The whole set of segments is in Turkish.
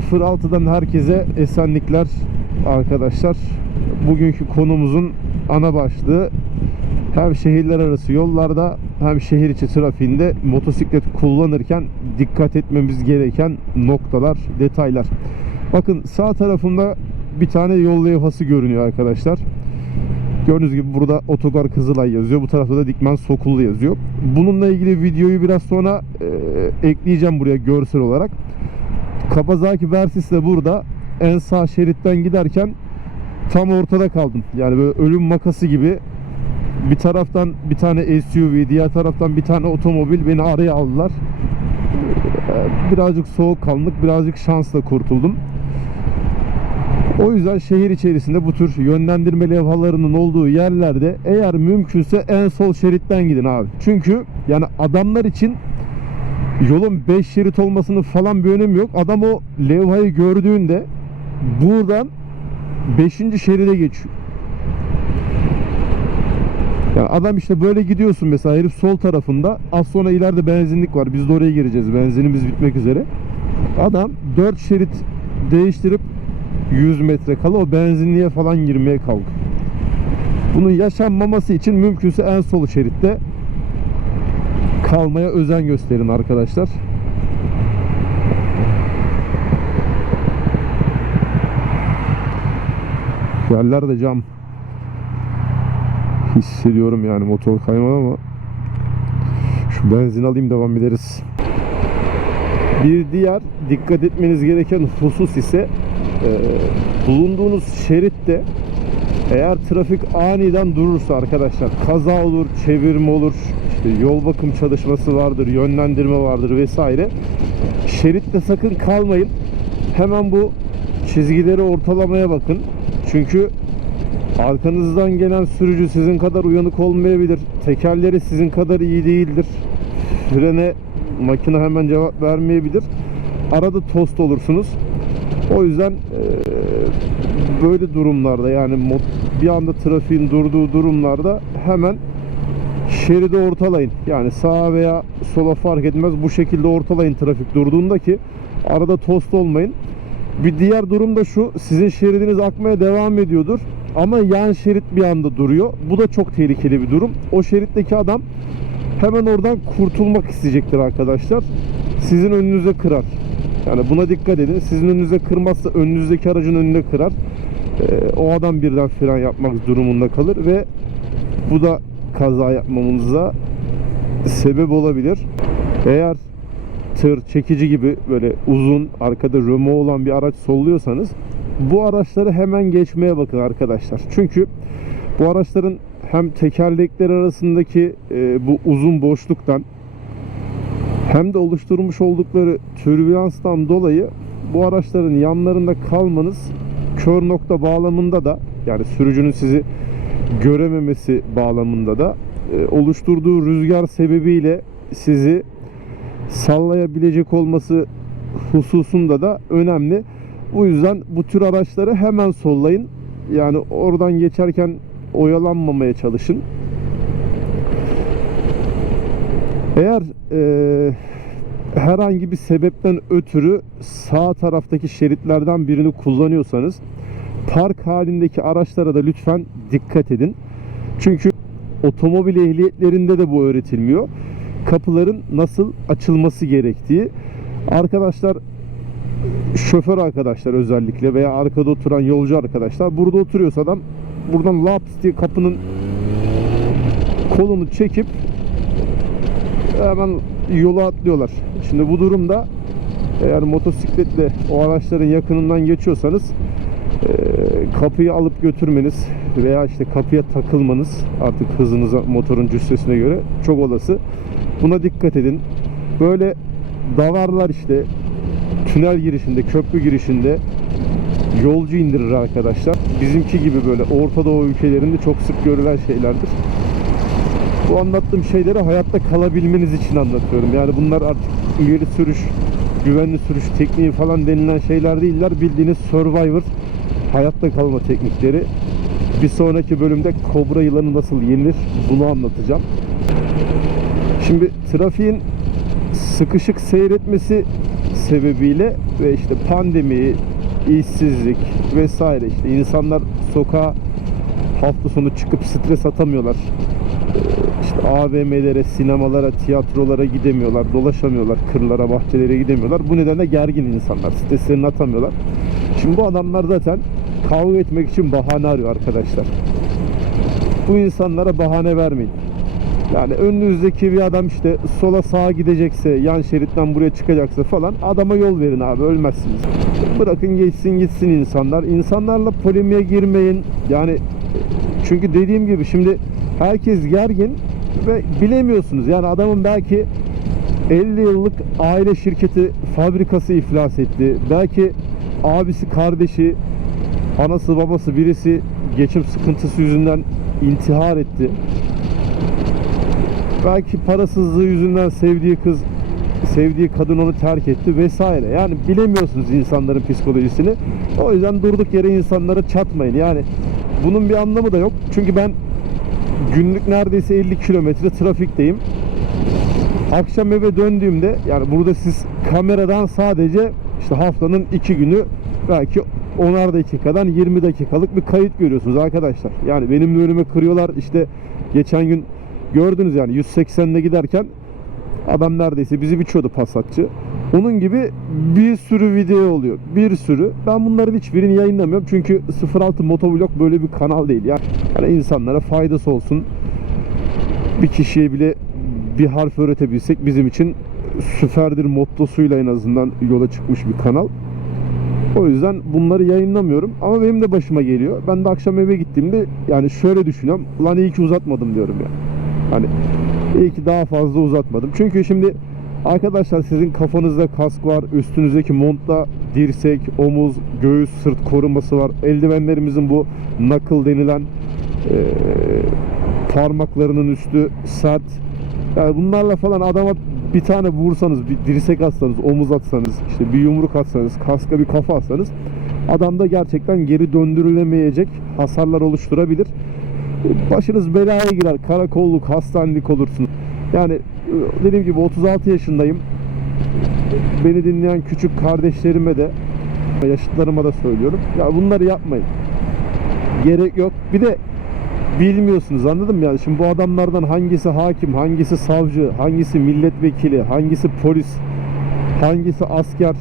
06'dan herkese esenlikler arkadaşlar. Bugünkü konumuzun ana başlığı hem şehirler arası yollarda hem şehir içi trafiğinde motosiklet kullanırken dikkat etmemiz gereken noktalar, detaylar. Bakın sağ tarafımda bir tane yol levhası görünüyor arkadaşlar. Gördüğünüz gibi burada Otogar Kızılay yazıyor. Bu tarafta da Dikmen Sokullu yazıyor. Bununla ilgili videoyu biraz sonra e, ekleyeceğim buraya görsel olarak. Kabazaki Versis de burada en sağ şeritten giderken tam ortada kaldım. Yani böyle ölüm makası gibi bir taraftan bir tane SUV, diğer taraftan bir tane otomobil beni araya aldılar. Ee, Birazcık soğukkanlık, birazcık şansla kurtuldum. O yüzden şehir içerisinde bu tür yönlendirme levhalarının olduğu yerlerde eğer mümkünse en sol şeritten gidin abi. Çünkü yani adamlar için yolun 5 şerit olmasının falan bir önemi yok. Adam o levhayı gördüğünde buradan 5. şeride geçiyor. Yani adam işte böyle gidiyorsun mesela herif sol tarafında az sonra ileride benzinlik var. Biz de oraya gireceğiz. Benzinimiz bitmek üzere. Adam 4 şerit değiştirip 100 metre kala o benzinliğe falan girmeye kalkıyor. Bunun yaşanmaması için mümkünse en sol şeritte kalmaya özen gösterin arkadaşlar. Yerler de cam. Hissediyorum yani motor kaymalı ama şu benzin alayım devam ederiz. Bir diğer dikkat etmeniz gereken husus ise e, bulunduğunuz şeritte eğer trafik aniden durursa arkadaşlar kaza olur, çevirme olur, yol bakım çalışması vardır, yönlendirme vardır vesaire. Şeritte sakın kalmayın. Hemen bu çizgileri ortalamaya bakın. Çünkü arkanızdan gelen sürücü sizin kadar uyanık olmayabilir. Tekerleri sizin kadar iyi değildir. Frene makine hemen cevap vermeyebilir. Arada tost olursunuz. O yüzden eee, böyle durumlarda yani bir anda trafiğin durduğu durumlarda hemen şeridi ortalayın. Yani sağa veya sola fark etmez bu şekilde ortalayın trafik durduğunda ki arada tost olmayın. Bir diğer durum da şu sizin şeridiniz akmaya devam ediyordur ama yan şerit bir anda duruyor. Bu da çok tehlikeli bir durum. O şeritteki adam hemen oradan kurtulmak isteyecektir arkadaşlar. Sizin önünüze kırar. Yani buna dikkat edin. Sizin önünüze kırmazsa önünüzdeki aracın önüne kırar. Ee, o adam birden fren yapmak durumunda kalır ve bu da kaza yapmamıza sebep olabilir. Eğer tır, çekici gibi böyle uzun arkada römo olan bir araç solluyorsanız bu araçları hemen geçmeye bakın arkadaşlar. Çünkü bu araçların hem tekerlekler arasındaki e, bu uzun boşluktan hem de oluşturmuş oldukları türbülanstan dolayı bu araçların yanlarında kalmanız kör nokta bağlamında da yani sürücünün sizi görememesi bağlamında da e, oluşturduğu rüzgar sebebiyle sizi sallayabilecek olması hususunda da önemli. Bu yüzden bu tür araçları hemen sollayın. Yani oradan geçerken oyalanmamaya çalışın. Eğer e, herhangi bir sebepten ötürü sağ taraftaki şeritlerden birini kullanıyorsanız park halindeki araçlara da lütfen dikkat edin. Çünkü otomobil ehliyetlerinde de bu öğretilmiyor. Kapıların nasıl açılması gerektiği. Arkadaşlar şoför arkadaşlar özellikle veya arkada oturan yolcu arkadaşlar burada oturuyorsa adam buradan laps diye kapının kolunu çekip hemen yola atlıyorlar. Şimdi bu durumda eğer motosikletle o araçların yakınından geçiyorsanız kapıyı alıp götürmeniz veya işte kapıya takılmanız artık hızınıza motorun cüssesine göre çok olası. Buna dikkat edin. Böyle davarlar işte tünel girişinde, köprü girişinde yolcu indirir arkadaşlar. Bizimki gibi böyle Orta Doğu ülkelerinde çok sık görülen şeylerdir. Bu anlattığım şeyleri hayatta kalabilmeniz için anlatıyorum. Yani bunlar artık ileri sürüş, güvenli sürüş tekniği falan denilen şeyler değiller. Bildiğiniz Survivor hayatta kalma teknikleri. Bir sonraki bölümde kobra yılanı nasıl yenilir bunu anlatacağım. Şimdi trafiğin sıkışık seyretmesi sebebiyle ve işte pandemi, işsizlik vesaire işte insanlar sokağa hafta sonu çıkıp stres atamıyorlar. İşte AVM'lere, sinemalara, tiyatrolara gidemiyorlar, dolaşamıyorlar, kırlara, bahçelere gidemiyorlar. Bu nedenle gergin insanlar, streslerini atamıyorlar. Şimdi bu adamlar zaten kavga etmek için bahane arıyor arkadaşlar. Bu insanlara bahane vermeyin. Yani önünüzdeki bir adam işte sola sağa gidecekse, yan şeritten buraya çıkacaksa falan adama yol verin abi ölmezsiniz. Bırakın geçsin gitsin insanlar. İnsanlarla polemiğe girmeyin. Yani çünkü dediğim gibi şimdi herkes gergin ve bilemiyorsunuz. Yani adamın belki 50 yıllık aile şirketi fabrikası iflas etti. Belki abisi, kardeşi, anası, babası birisi geçim sıkıntısı yüzünden intihar etti. Belki parasızlığı yüzünden sevdiği kız, sevdiği kadın onu terk etti vesaire. Yani bilemiyorsunuz insanların psikolojisini. O yüzden durduk yere insanlara çatmayın. Yani bunun bir anlamı da yok. Çünkü ben günlük neredeyse 50 kilometre trafikteyim. Akşam eve döndüğümde yani burada siz kameradan sadece işte haftanın iki günü belki 10'ar dakikadan 20 dakikalık bir kayıt görüyorsunuz arkadaşlar. Yani benim önüme kırıyorlar işte geçen gün gördünüz yani 180'de giderken adam neredeyse bizi biçiyordu pasatçı. Onun gibi bir sürü video oluyor. Bir sürü. Ben bunların hiçbirini yayınlamıyorum. Çünkü 06 Motovlog böyle bir kanal değil. Yani, yani insanlara faydası olsun. Bir kişiye bile bir harf öğretebilsek bizim için süperdir mottosuyla en azından yola çıkmış bir kanal. O yüzden bunları yayınlamıyorum ama benim de başıma geliyor. Ben de akşam eve gittiğimde yani şöyle düşünüyorum. Lan iyi ki uzatmadım diyorum ya. Hani iyi ki daha fazla uzatmadım. Çünkü şimdi arkadaşlar sizin kafanızda kask var, üstünüzdeki montta dirsek, omuz, göğüs, sırt koruması var. Eldivenlerimizin bu knuckle denilen eee, parmaklarının üstü sert. Yani bunlarla falan adama bir tane vursanız, bir dirsek atsanız, omuz atsanız, işte bir yumruk atsanız, kaska bir kafa atsanız adamda gerçekten geri döndürülemeyecek hasarlar oluşturabilir. Başınız belaya girer, karakolluk, hastanelik olursunuz. Yani dediğim gibi 36 yaşındayım. Beni dinleyen küçük kardeşlerime de yaşıtlarıma da söylüyorum. Ya bunları yapmayın. Gerek yok. Bir de bilmiyorsunuz anladın mı yani şimdi bu adamlardan hangisi hakim hangisi savcı hangisi milletvekili hangisi polis hangisi asker?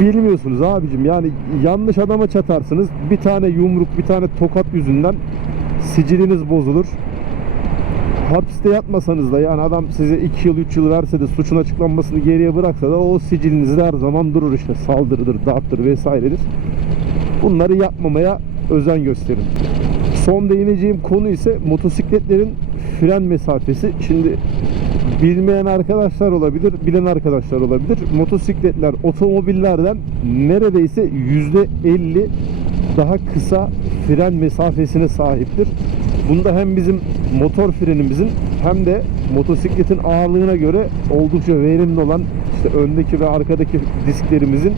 Bilmiyorsunuz abicim. Yani yanlış adama çatarsınız. Bir tane yumruk bir tane tokat yüzünden siciliniz bozulur. Hapiste yatmasanız da yani adam size 2 yıl 3 yıl verse de suçun açıklanmasını geriye bıraksa da o sicilinizde her zaman durur işte. Saldırıdır darptır vesairedir. Bunları yapmamaya özen gösterin Son değineceğim konu ise motosikletlerin fren mesafesi. Şimdi bilmeyen arkadaşlar olabilir, bilen arkadaşlar olabilir. Motosikletler otomobillerden neredeyse %50 daha kısa fren mesafesine sahiptir. Bunda hem bizim motor frenimizin hem de motosikletin ağırlığına göre oldukça verimli olan işte öndeki ve arkadaki disklerimizin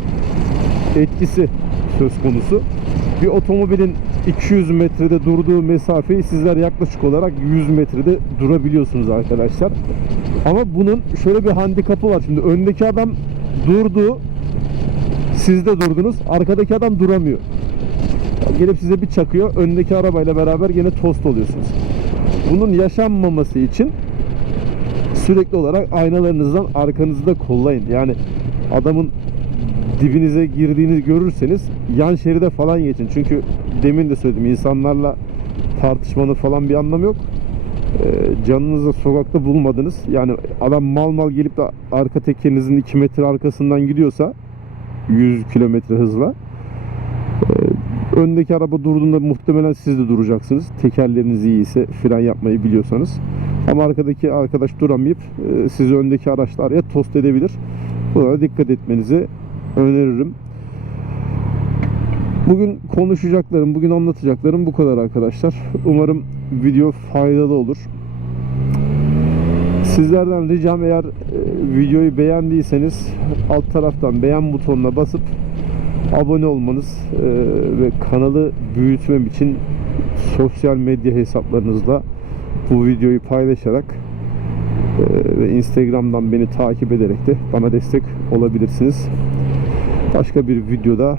etkisi söz konusu. Bir otomobilin 200 metrede durduğu mesafeyi sizler yaklaşık olarak 100 metrede durabiliyorsunuz arkadaşlar. Ama bunun şöyle bir handikapı var. Şimdi öndeki adam durdu. Siz de durdunuz. Arkadaki adam duramıyor. Gelip size bir çakıyor. Öndeki arabayla beraber gene tost oluyorsunuz. Bunun yaşanmaması için sürekli olarak aynalarınızdan arkanızı da kollayın. Yani adamın dibinize girdiğini görürseniz yan şeride falan geçin. Çünkü demin de söyledim insanlarla tartışmanın falan bir anlamı yok. Ee, canınızı sokakta bulmadınız. Yani adam mal mal gelip de arka tekerinizin 2 metre arkasından gidiyorsa 100 kilometre hızla ee, öndeki araba durduğunda muhtemelen siz de duracaksınız. Tekerleriniz iyi ise fren yapmayı biliyorsanız. Ama arkadaki arkadaş duramayıp e, sizi öndeki araçla araya tost edebilir. Buna dikkat etmenizi öneririm. Bugün konuşacaklarım, bugün anlatacaklarım bu kadar arkadaşlar. Umarım video faydalı olur. Sizlerden ricam eğer e, videoyu beğendiyseniz alt taraftan beğen butonuna basıp abone olmanız e, ve kanalı büyütmem için sosyal medya hesaplarınızda bu videoyu paylaşarak Ee, ve Instagram'dan beni takip ederek de bana destek olabilirsiniz. Başka bir videoda